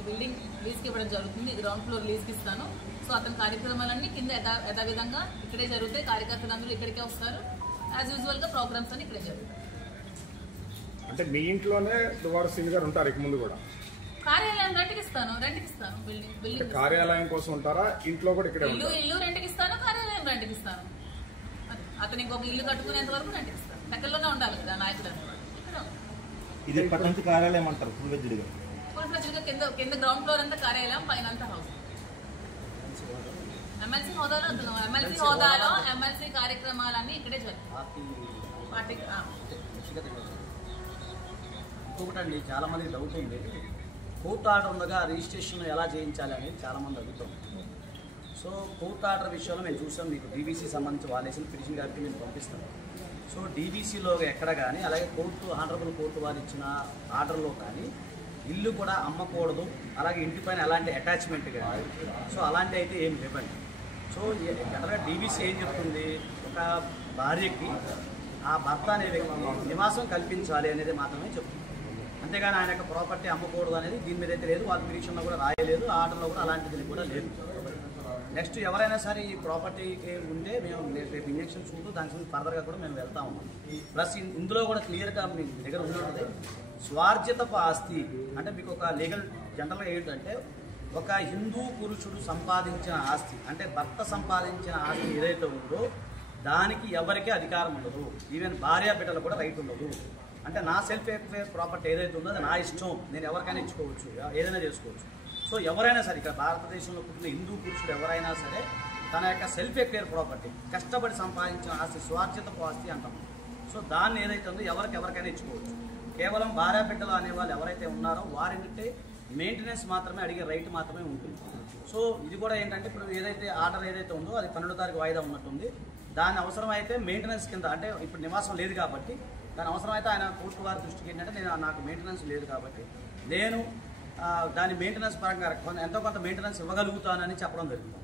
ఈ బిల్డింగ్ లీజ్కి ఇవ్వడం జరుగుతుంది, గ్రౌండ్ ఫ్లోర్ లీజ్కి ఇస్తాను. సో అతని కార్యక్రమాలన్నీ కింద యథావిధంగా ఇక్కడే జరుగుతాయి. కార్యకర్తలందరూ ఇక్కడికే వస్తారు. యాజ్ యూజువల్గా ప్రోగ్రామ్స్ అన్ని ఇక్కడే జరుగుతాయి. అంటే మీ ఇంట్లోనే దువ్వాడ శ్రీని గారు ఉంటారు ఇక ముందు కూడా? కార్యాలయం రెంట్కి ఇస్తాను. బిల్డింగ్ కార్యాలయం కోసం ఉంటారా? ఇంట్లో కూడా ఇక్కడే ఇల్లు రెంట్కి ఇస్తాను, కార్యాలయం రెంట్కి ఇస్తాను. అతను ఇంకొక ఇల్లు కట్టుకునేంత వరకు రెంట్కి ఇస్తాను. దగ్గరలోనే ఉండాలి కదా నాయకుడు. ఇది ఎప్పటి నుంచి కార్యాలయం అంటారు? ఫుల్ ఫ్లెడ్జ్డ్గా కింద గ్రౌండ్ ఫ్లోర్ అంతా కార్యాలయం, పైన అంతా హౌస్. ఎమ్మెల్సీ హోదాలో ఎమ్మెల్సీ కార్యక్రమాలన్నీ ఇక్కడే జరుగుతాయి. ఇంకొకటండి, చాలా మందికి డౌట్ ఉంది, కోర్టు ఆర్డర్ ఉండగా రిజిస్ట్రేషన్ ఎలా చేయించాలి అనేది చాలా మంది అడుగుతాం. సో కోర్టు ఆర్డర్ విషయంలో మేము చూసాం, మీకు డీబీసీ సంబంధించి వాళ్ళేసిన పిటిషన్ గారికి మేము పంపిస్తాం. సో డీబీసీలో ఎక్కడ కానీ, అలాగే ఆనరబుల్ కోర్టు వారు ఇచ్చిన ఆర్డర్లో కానీ ఇల్లు కూడా అమ్మకూడదు, అలాగే ఇంటిపైన ఎలాంటి అటాచ్మెంట్ కానీ సో అలాంటి అయితే ఏం లేవండి. సో జనరల్గా డీబీసీ ఏం చెప్తుంది, ఒక భార్యకి ఆ భర్త అనే వ్యక్తి నివాసం కల్పించాలి అనేది మాత్రమే చెప్తుంది. అంతేగాని ఆయన యొక్క ప్రాపర్టీ అమ్మకూడదు అనేది దీని మీద అయితే లేదు. వాళ్ళ పిటిషన్లో కూడా రాయలేదు, ఆర్డర్లో కూడా అలాంటిది కూడా లేదు. నెక్స్ట్ ఎవరైనా సరే ఈ ప్రాపర్టీకి ఉంటే మేము రేపు ఇంజక్షన్ చూస్తూ దానికి సంబంధించి ఫర్దర్గా కూడా మేము వెళ్తా ఉన్నాం. ప్లస్ ఇందులో కూడా క్లియర్గా మీ దగ్గర ఉన్నది స్వార్జితపు ఆస్తి అంటే మీకు ఒక లీగల్ జనరల్గా ఏంటంటే ఒక హిందూ పురుషుడు సంపాదించిన ఆస్తి అంటే భర్త సంపాదించిన ఆస్తి ఏదైతే ఉందో దానికి ఎవరికీ అధికారం ఉండదు. ఈవెన్ భార్య బిడ్డలు కూడా రైట్ ఉండదు. అంటే నా సెల్ఫ్ ఎఫేర్ ప్రాపర్టీ ఏదైతే ఉందో అది నా ఇష్టం, నేను ఎవరికైనా ఇచ్చుకోవచ్చు, ఏదైనా చేసుకోవచ్చు. సో ఎవరైనా సరే ఇక్కడ భారతదేశంలో పుట్టిన హిందూ పురుషుడు ఎవరైనా సరే తన యొక్క సెల్ఫ్ ఎఫేర్ ప్రాపర్టీ కష్టపడి సంపాదించిన ఆస్తి స్వార్జితపు ఆస్తి అంటాం. సో దాన్ని ఏదైతే ఉందో ఎవరికైనా ఇచ్చుకోవచ్చు. కేవలం భార్య బిడ్డలు అనే వాళ్ళు ఎవరైతే ఉన్నారో వారింటే మెయింటెనెన్స్ మాత్రమే అడిగే రైట్ మాత్రమే ఉంటుంది. సో ఇది కూడా ఏంటంటే ఇప్పుడు ఏదైతే ఆర్డర్ ఏదైతే ఉందో అది 12వ తారీఖు వాయిదా ఉన్నట్టుంది. దాని అవసరం అయితే మెయింటెనెన్స్ కింద అంటే ఇప్పుడు నివాసం లేదు కాబట్టి దాని అవసరం అయితే ఆయన కోర్టు వారి దృష్టికి ఏంటంటే నాకు మెయింటెనెన్స్ లేదు కాబట్టి నేను దాని మెయింటెనెన్స్ పరంగా ఎంతో కొంత మెయింటెనెన్స్ ఇవ్వగలుగుతానని చెప్పడం జరుగుతుంది.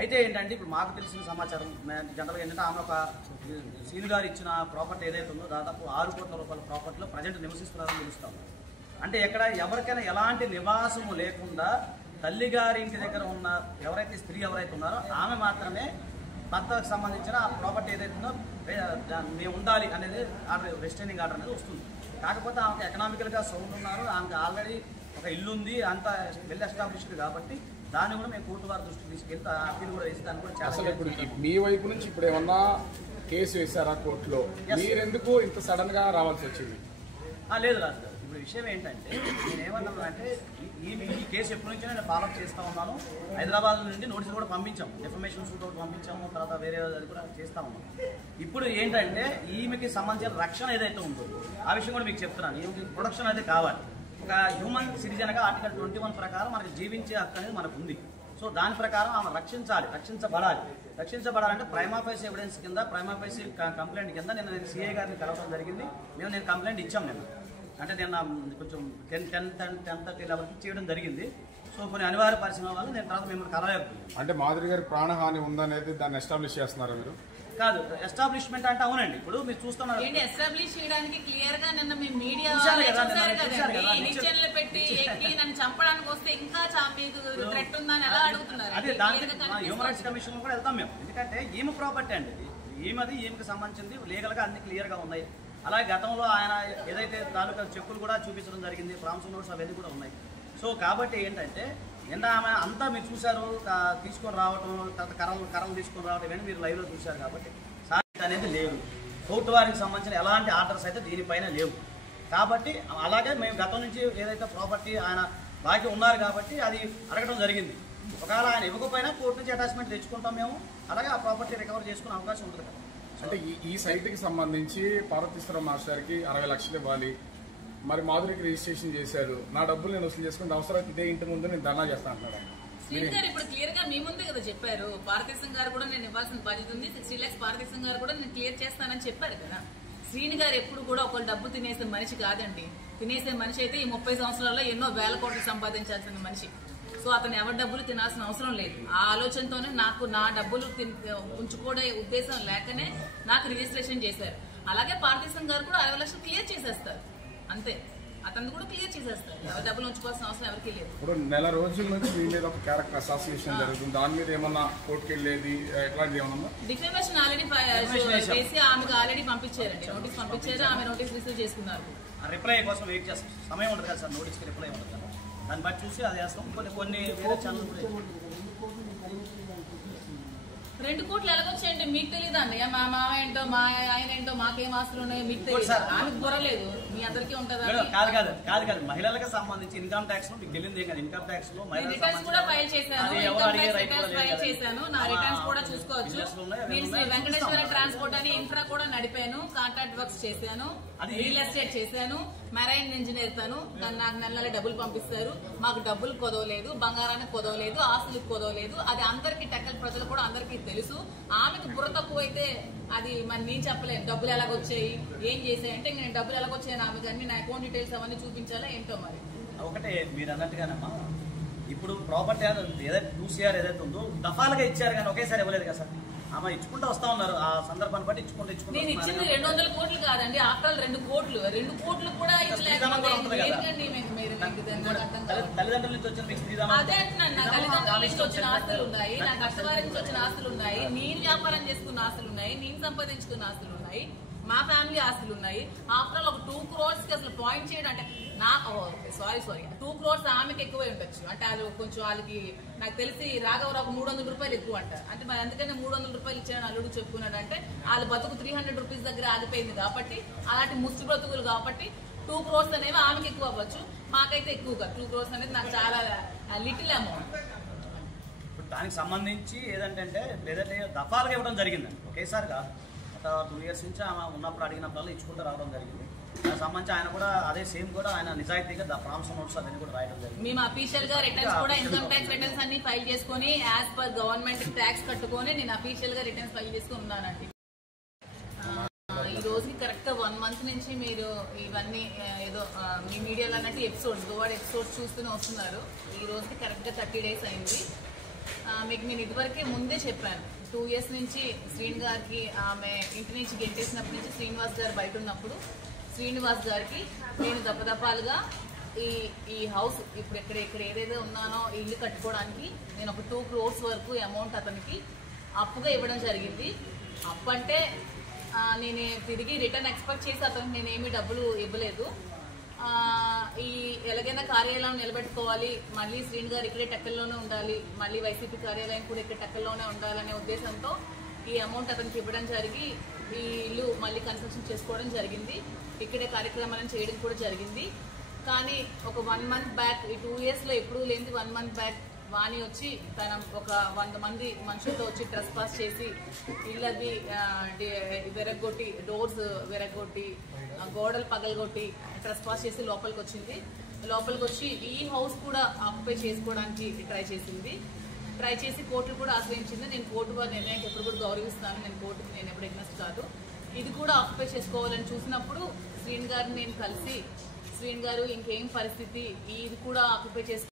అయితే ఏంటంటే ఇప్పుడు మాకు తెలిసిన సమాచారం జనరల్గా ఏంటంటే ఆమె ఒక సీను గారు ఇచ్చిన ప్రాపర్టీ ఏదైతే ఉందో దాదాపు 6 కోట్ల రూపాయల ప్రాపర్టీలో ప్రజెంట్ నివసిస్తున్నారని తెలుస్తాము. అంటే ఎక్కడ ఎవరికైనా ఎలాంటి నివాసము లేకుండా తల్లిగారి ఇంటి దగ్గర ఉన్న ఎవరైతే స్త్రీ ఎవరైతే ఉన్నారో ఆమె మాత్రమే భర్తకు సంబంధించిన ఆ ప్రాపర్టీ ఏదైతే ఉందో మేము ఉండాలి అనేది ఆర్డర్ రెస్ట్రైనింగ్ ఆర్డర్ అనేది వస్తుంది. కాకపోతే ఆమెకు ఎకనామికల్గా సౌండ్ ఉన్నారు, ఆమెకు ఆల్రెడీ ఒక ఇల్లు ఉంది, అంతా వెల్ ఎస్టాబ్లిష్డ్ కాబట్టి దాన్ని కూడా మేము కోర్టు వారి దృష్టికి తీసుకెళ్తే అప్పీల్ కూడా వేసి దాన్ని కూడా చాలా. ఇప్పుడు మీ వైపు నుంచి ఇప్పుడు ఏమన్నా కేసు వేశారా కోర్టులో? మీరెందుకు ఇంత సడన్ గా రావాల్సి వచ్చింది? లేదు రాజు గారు, ఇప్పుడు విషయం ఏంటంటే నేనేమన్నాను అంటే ఈ కేసు ఎప్పటి నుంచో నేను ఫాలోఅప్ చేస్తూ ఉన్నాను. హైదరాబాద్ నుండి నోటీసులు కూడా పంపించాము, డెఫమేషన్ సూట్ ఒకటి పంపించాము, తర్వాత వేరే అది కూడా చేస్తూ ఉన్నాం. ఇప్పుడు ఏంటంటే ఈమెకి సంబంధించిన రక్షణ ఏదైతే ఉందో ఆ విషయం కూడా మీకు చెప్తున్నాను. ఈమెకి ప్రొటెక్షన్ అయితే కావాలి. ఒక హ్యూమన్ సిటిజన్గా ఆర్టికల్ 21 ప్రకారం మనకి జీవించే హక్కు అనేది మనకు ఉంది. సో దాని ప్రకారం ఆమె రక్షించబడాలంటే ప్రైమా ఫేసి ఎవిడెన్స్ కింద ప్రైమా ఫేసి కంప్లైంట్ కింద నేను సిఐ గారిని కలవడం జరిగింది. నేను కంప్లైంట్ ఇచ్చాం అంటే నేను కొంచెం 10:30 లెవెల్కి చేయడం జరిగింది. సో కొన్ని అనివార్య పరిశ్రమ వల్ల నేను తర్వాత మిమ్మల్ని కలవలేకపోయాను. అంటే మాధురి గారి ప్రాణహాని ఉందనేది దాన్ని ఎస్టాబ్లిష్ చేస్తున్నారా మీరు? కాదు, ఎస్టాబ్లిష్మెంట్ అంటే అవునండి. ఇప్పుడు మీరు చూస్తున్నారు ఎస్టాబ్లిష్ చేయడానికి క్లియర్ గా నిన్న మీ మీడియా పెట్టి ఎక్కి నన్ను చంపడానికి వస్తే ఇంకా థ్రెట్ ఉందని ఎలా అడుగుతున్నారు? అదే దానికి హ్యూమన్ రైట్స్ కమిషన్ కూడా వెళ్తాం మేము. ఎందుకంటే ఈమె ప్రాపర్టీ అండి, ఈమెకి సంబంధించింది లీగల్ గా అన్ని క్లియర్ గా ఉన్నాయి. అలాగే గతంలో ఆయన ఏదైతే తాలూకా చెక్కులు కూడా చూపించడం జరిగింది, ప్రామిస్ నోట్స్ అవన్నీ కూడా ఉన్నాయి. సో కాబట్టి ఏంటంటే నిన్న ఆమె అంతా మీరు చూశారు, తీసుకొని రావటం, తర్వాత కర్రలు తీసుకొని రావటం ఇవన్నీ మీరు లైవ్లో చూశారు. కాబట్టి సాధ్యత అనేది లేదు. కోర్టు వారికి సంబంధించిన ఎలాంటి ఆర్డర్స్ అయితే దీనిపైన లేవు. కాబట్టి అలాగే మేము గతం నుంచి ఏదైతే ప్రాపర్టీ ఆయన బాకీ ఉన్నారు కాబట్టి అది అడగడం జరిగింది. ఒకవేళ ఆయన ఇవ్వకపోయినా కోర్టు నుంచి అటాచ్మెంట్ తెచ్చుకుంటాం మేము, అలాగే ఆ ప్రాపర్టీ రికవర్ చేసుకునే అవకాశం ఉంటుంది కదా. అంటే ఈ సైట్కి సంబంధించి పార్వతీశ్వర మాస్టర్ గారికి 60 లక్షలు ఇవ్వాలి, మరి మాధురికి రిజిస్ట్రేషన్ చేశారు, నా డబ్బులు నేను వసూలు చేసుకుని అవసరం ఇదే ఇంటి ముందు నేను ధర్నా చేస్తాను అంటున్నాడు. శ్రీని గారు ఇప్పుడు క్లియర్ గా మీ ముందే కదా చెప్పారు, పార్వతీశం గారు కూడా నేను ఇవ్వాల్సిన బాధ్యత ఉంది, 60 lakhs పార్వతీశం గారు కూడా నేను క్లియర్ చేస్తానని చెప్పారు కదా. శ్రీని గారు ఎప్పుడు కూడా ఒకళ్ళు డబ్బు తినేసే మనిషి కాదండి. తినేసే మనిషి అయితే ఈ 30 సంవత్సరాల్లో ఎన్నో వేల కోట్లు సంపాదించాల్సిన మనిషి. సో అతను ఎవరి డబ్బులు తినాల్సిన అవసరం లేదు. ఆ ఆలోచనతోనే నాకు నా డబ్బులు ఉంచుకోవడే ఉద్దేశం లేకనే నాకు రిజిస్ట్రేషన్ చేశారు. అలాగే పార్వతీశం గారు కూడా 60 లక్షలు క్లియర్ చేసేస్తారు అంతే. అతను కూడా క్లియర్ చేసేస్తారు. ఎవరు డబ్బులు ఉంచుకోవాల్సిన అవసరం ఎవరికి లేదు. ఇప్పుడు నెల రోజుల నుంచి మీ మీద ఒక క్యారెక్టర్ అసోసియేషన్ జరుగుతుంది. దాని మీద ఏమన్నా కోర్టుకి వెళ్ళేది ఎట్లాంటిది ఏమన్నా? డిఫమేషన్ ఆల్రెడీ చేసి ఆమెకు ఆల్రెడీ పంపించారండి, నోటీస్ పంపించారు. ఆమె నోటీస్ రిసీవ్ చేసుకున్నారు. రిప్లై కోసం వెయిట్ చేస్తాం. సమయం ఉంటుంది కదా సార్, నోటీస్కి రిప్లై ఉంటుంది కదా, దాన్ని బట్టి చూసి అది వేస్తాం. కొన్ని వేరే ఛానల్ రెండు కోట్లు ఎలాగొచ్చాయంటే మీకు తెలియదు అన్నయ్య. మా మామ ఏంటో మా ఆయన ఏంటో మాకేం ఆస్తులు ఉన్నాయో మీకు తెలియదు. ఆమెకు బుర్రలేదు, మీ అందరికీ ఉంటుందా? కాదు మహిళలకు సంబంధించి ఇన్కమ్ ట్యాక్స్ మీకు తెలియదు కదా. ఇన్కమ్ ట్యాక్స్ లో రిటర్న్స్ కూడా ఫైల్ చేశాను, ఫైల్ చేశాను. నా రిటర్న్స్ కూడా చూసుకోవచ్చు. నేను శ్రీ వెంకటేశ్వర ట్రాన్స్పోర్ట్ అని ఇన్ఫ్రా కూడా నడిపాను, కాంట్రాక్ట్ వర్క్స్ చేశాను, రియల్ ఎస్టేట్ చేశాను, మెరైన్ ఇంజనీర్ తాను. నాకు నెల డబ్బులు పంపిస్తారు. మాకు డబ్బులు కొదవలేదు, బంగారానికి కొదవలేదు, ఆస్తులకు కొదవలేదు. అది అందరికీ టెక్కల్ ప్రజలు కూడా అందరికీ తెలుసు. ఆమెకు బుర్ర తక్కువ అయితే అది మరి నేను చెప్పలేను. డబ్బులు ఎలాగొచ్చాయి, ఏం చేసాయి అంటే నేను డబ్బులు ఎలాగొచ్చాయి ఆమెకు అన్ని నా అకౌంట్ డీటెయిల్స్ అవన్నీ చూపించాలా ఏంటో మరి. ఒకటే మీరు అన్నట్టుగానమ్మా, ఇప్పుడు ప్రాపర్టీ ఏదైతే 2CR ఏదైతే ఉందో దఫాలుగా ఇచ్చారు కానీ ఒకేసారి ఇవ్వలేదు కదా సార్. ఆమె ఇచ్చుకుంటూ వస్తా ఉన్నారు, ఆ సందర్భాన్ని బట్టి ఇచ్చుకుంటూ నేను ఇచ్చింది 200 కోట్లు కాదండి, ఆఫ్టర్ 2 కోట్లు. 2 కోట్లు కూడా తల్లిదండ్రుల నుంచి వచ్చిన అదే అంటున్నాను. నా తల్లిదండ్రుల నుంచి వచ్చిన ఆస్తులు ఉన్నాయి, నా కష్టవారి నుంచి వచ్చిన ఆస్తులు ఉన్నాయి, నేను వ్యాపారం చేసుకున్న ఆస్తులు ఉన్నాయి, నేను సంపాదించుకున్న ఆస్తులు ఉన్నాయి, మా ఫ్యామిలీ ఆస్తులు ఉన్నాయి. ఆఫ్టర్ ఆల్ ఒక 2 crores కి అసలు పాయింట్ చేయడం అంటే నాకు సారీ 2 crores ఆమెకి ఎక్కువై ఉండొచ్చు. అంటే వాళ్ళు కొంచెం వాళ్ళకి నాకు తెలిసి రాఘవరావు 300 రూపాయలు ఎక్కువ అంట. అంటే మరి అందుకనే 300 రూపాయలు ఇచ్చాను అల్లుడు చెప్పుకున్నాడు. అంటే వాళ్ళ బతుకు 300 రూపీస్ దగ్గర ఆగిపోయింది కాబట్టి, అలాంటి ముష్టి బ్రతుకులు కాబట్టి 2 crores అనేవి ఆమెకి ఎక్కువ అవ్వచ్చు, మాకైతే ఎక్కువగా 2 crores అనేది నాకు చాలా లిటిల్ అమౌంట్. దానికి సంబంధించి ఏదంటే లేదంటే దఫాలుగా ఇవ్వడం జరిగిందండి, ఒకేసారి కాదు. ఒక 2 years నుంచి ఆమె ఉన్నప్పుడు అడిగినప్పుడు ఇచ్చుకుంటూ రావడం జరిగింది. దానికి సంబంధించి ఆయన కూడా అదే సేమ్ కూడా ఆయన నిజాయితీగా ప్రామిస్ నోట్స్ అవన్నీ కూడా రాయడం జరిగింది. మేము అఫీషియల్ గా రిటర్న్స్ కూడా ఇన్కమ్ ట్యాక్స్ రిటర్న్స్ అన్ని ఫైల్ చేసుకుని యాజ్ పర్ గవర్నమెంట్ ట్యాక్స్ కట్టుకొని నేను అఫీషియల్ గా రిటర్న్స్ ఫైల్ చేసుకుని ఉన్నానండి. ఈ రోజుకి కరెక్ట్ గా 1 month నుంచి మీరు ఇవన్నీ ఏదో మీ మీడియాలో అన్నట్టు ఎపిసోడ్స్ చూస్తూనే వస్తున్నారు. ఈ రోజుకి కరెక్ట్ గా 30 days అయింది. మీకు నేను ఇదివరకే ముందే చెప్పాను, 2 years నుంచి శ్రీని గారికి ఆమె ఇంటి నుంచి గెంటేసినప్పటి నుంచి శ్రీనివాస్ గారు బయట ఉన్నప్పుడు శ్రీనివాస్ గారికి నేను దప్పదప్పాలుగా ఈ హౌస్ ఇప్పుడు ఇక్కడ ఏదైతే ఉన్నానో ఇల్లు కట్టుకోవడానికి నేను ఒక 2 crores వరకు అమౌంట్ అతనికి అప్పుగా ఇవ్వడం జరిగింది. అప్పు అంటే నేను తిరిగి రిటర్న్ ఎక్స్పెక్ట్ చేసి అతనికి నేనేమి డబ్బులు ఇవ్వలేదు. ఈ ఎలాగైనా కార్యాలయం నిలబెట్టుకోవాలి, మళ్ళీ శ్రీని గారు ఇక్కడే టెక్కల్లోనే ఉండాలి, మళ్ళీ వైసీపీ కార్యాలయం కూడా ఇక్కడ టెక్కల్లోనే ఉండాలనే ఉద్దేశంతో ఈ అమౌంట్ అతనికి ఇవ్వడం జరిగి ఈ ఇల్లు మళ్ళీ కన్స్ట్రక్షన్ చేసుకోవడం జరిగింది. ఇక్కడే కార్యక్రమాలను చేయడం కూడా జరిగింది. కానీ ఒక 1 month బ్యాక్, ఈ 2 years లో ఎప్పుడూ లేనిది 1 month బ్యాక్ వాణి వచ్చి తన ఒక 100 మంది మనుషులతో వచ్చి ట్రెస్ పాస్ చేసి ఇళ్ళది విరగొట్టి, డోర్స్ విరగొట్టి, గోడలు పగలగొట్టి ట్రెస్ పాస్ చేసి లోపలికి వచ్చింది. లోపలికి వచ్చి ఈ హౌస్ కూడా ఆక్యుపై చేసుకోవడానికి ట్రై చేసి కోర్టులు కూడా ఆశ్రయించింది. నేను కోర్టు వారి నిర్ణయానికి ఎప్పుడు కూడా గౌరవిస్తాను, నేను కోర్టుకి నేను ఎప్పుడు ఎగ్నెస్ట్ కాదు. ఇది కూడా ఆక్యుపై చేసుకోవాలని చూసినప్పుడు శ్రీని గారిని నేను కలిసి, శ్రీని గారు ఇంకేం పరిస్థితి, ఇది కూడా ఆక్యుపై చేసుకో